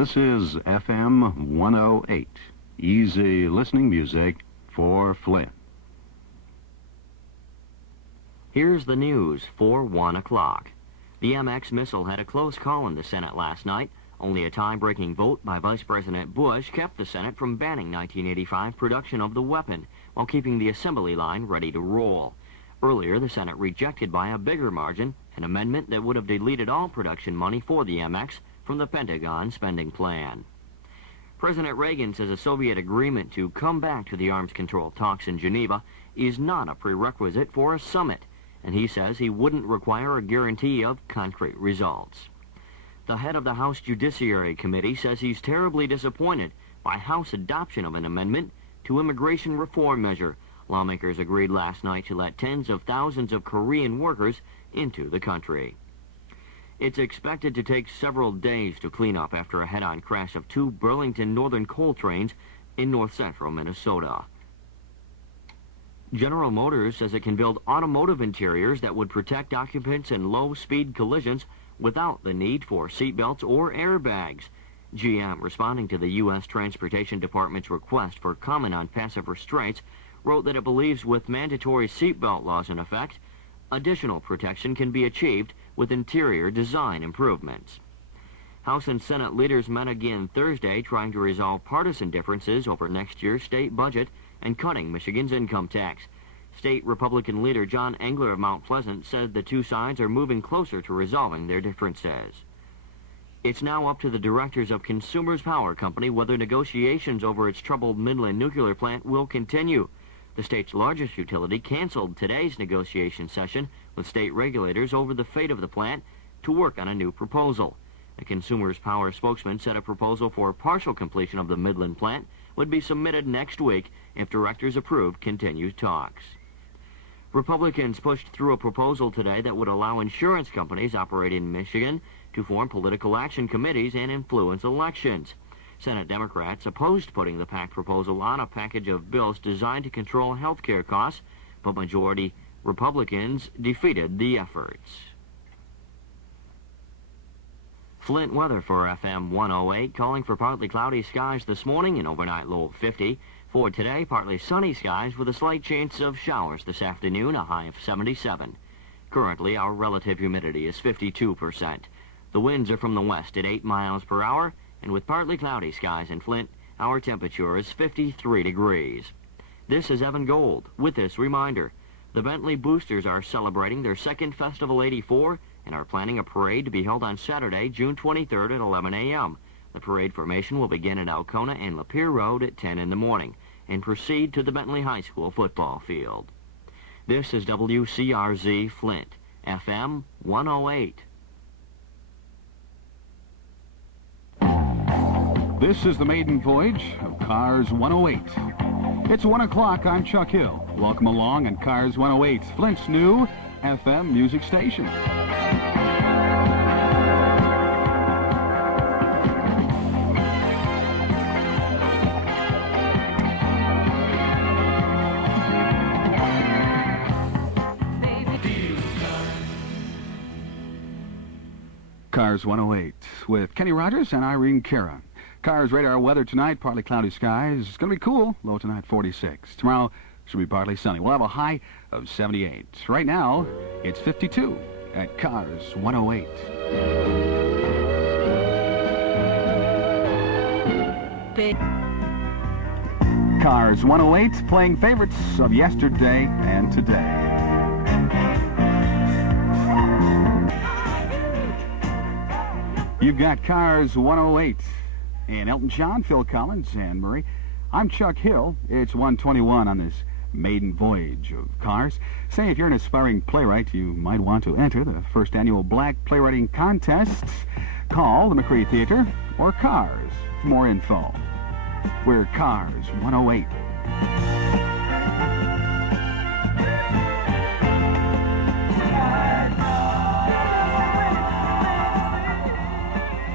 This is FM 108. Easy listening music for Flint. Here's the news for 1 o'clock. The MX missile had a close call in the Senate last night. Only a tie-breaking vote by Vice President Bush kept the Senate from banning 1985 production of the weapon while keeping the assembly line ready to roll. Earlier, the Senate rejected by a bigger margin an amendment that would have deleted all production money for the MX from the Pentagon spending plan. President Reagan says a Soviet agreement to come back to the arms control talks in Geneva is not a prerequisite for a summit, and he says he wouldn't require a guarantee of concrete results. The head of the House Judiciary Committee says he's terribly disappointed by House adoption of an amendment to immigration reform measure. Lawmakers agreed last night to let tens of thousands of Korean workers into the country. It's expected to take several days to clean up after a head-on crash of two Burlington Northern coal trains in north-central Minnesota. General Motors says it can build automotive interiors that would protect occupants in low-speed collisions without the need for seatbelts or airbags. GM, responding to the U.S. Transportation Department's request for comment on passive restraints, wrote that it believes with mandatory seatbelt laws in effect, additional protection can be achieved with interior design improvements. House and Senate leaders met again Thursday trying to resolve partisan differences over next year's state budget and cutting Michigan's income tax. State Republican leader John Engler of Mount Pleasant said the two sides are moving closer to resolving their differences. It's now up to the directors of Consumers Power Company whether negotiations over its troubled Midland nuclear plant will continue. The state's largest utility canceled today's negotiation session with state regulators over the fate of the plant to work on a new proposal. A Consumers Power spokesman said a proposal for partial completion of the Midland plant would be submitted next week if directors approve continued talks. Republicans pushed through a proposal today that would allow insurance companies operating in Michigan to form political action committees and influence elections. Senate Democrats opposed putting the PAC proposal on a package of bills designed to control health care costs, but majority Republicans defeated the efforts. Flint weather for FM 108, calling for partly cloudy skies this morning, an overnight low of 50. For today, partly sunny skies with a slight chance of showers this afternoon, a high of 77. Currently, our relative humidity is 52%. The winds are from the west at 8 miles per hour, and with partly cloudy skies in Flint, our temperature is 53 degrees. This is Evan Gold with this reminder. The Bentley Boosters are celebrating their second Festival 84 and are planning a parade to be held on Saturday, June 23rd at 11 a.m. The parade formation will begin at Alcona and Lapeer Road at 10 in the morning and proceed to the Bentley High School football field. This is WCRZ Flint, FM 108. This is the maiden voyage of Cars 108. It's 1 o'clock. I'm Chuck Hill. Welcome along on Cars 108, Flint's new FM music station. Cars 108 with Kenny Rogers and Irene Cara. Cars radar weather tonight, partly cloudy skies. It's going to be cool, low tonight 46. Tomorrow should be partly sunny. We'll have a high of 78. Right now, it's 52 at Cars 108. Cars 108 playing favorites of yesterday and today. You've got Cars 108. And Elton John, Phil Collins, Anne Murray. I'm Chuck Hill. It's 1:21 on this maiden voyage of Cars. Say, if you're an aspiring playwright, you might want to enter the first annual Black Playwriting Contest. Call the McCree Theater or Cars for more info. We're Cars 108.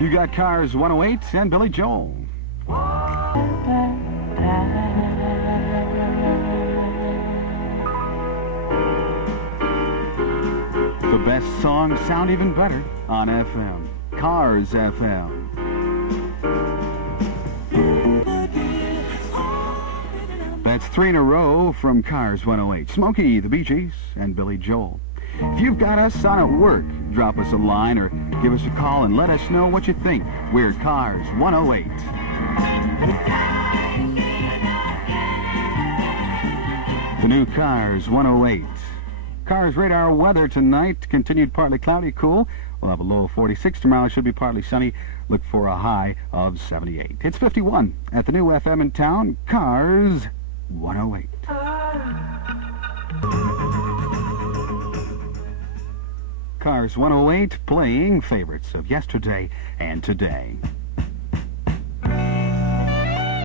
You got Cars 108 and Billy Joel. The best songs sound even better on FM. Cars FM. That's 3 in a row from Cars 108. Smokey, the Bee Gees, and Billy Joel. If you've got us on at work, drop us a line or give us a call and let us know what you think. We're Cars 108. The new Cars 108. Cars radar weather tonight. Continued partly cloudy, cool. We'll have a low of 46. Tomorrow should be partly sunny. Look for a high of 78. It's 51 at the new FM in town. Cars 108. Cars 108 playing favorites of yesterday and today.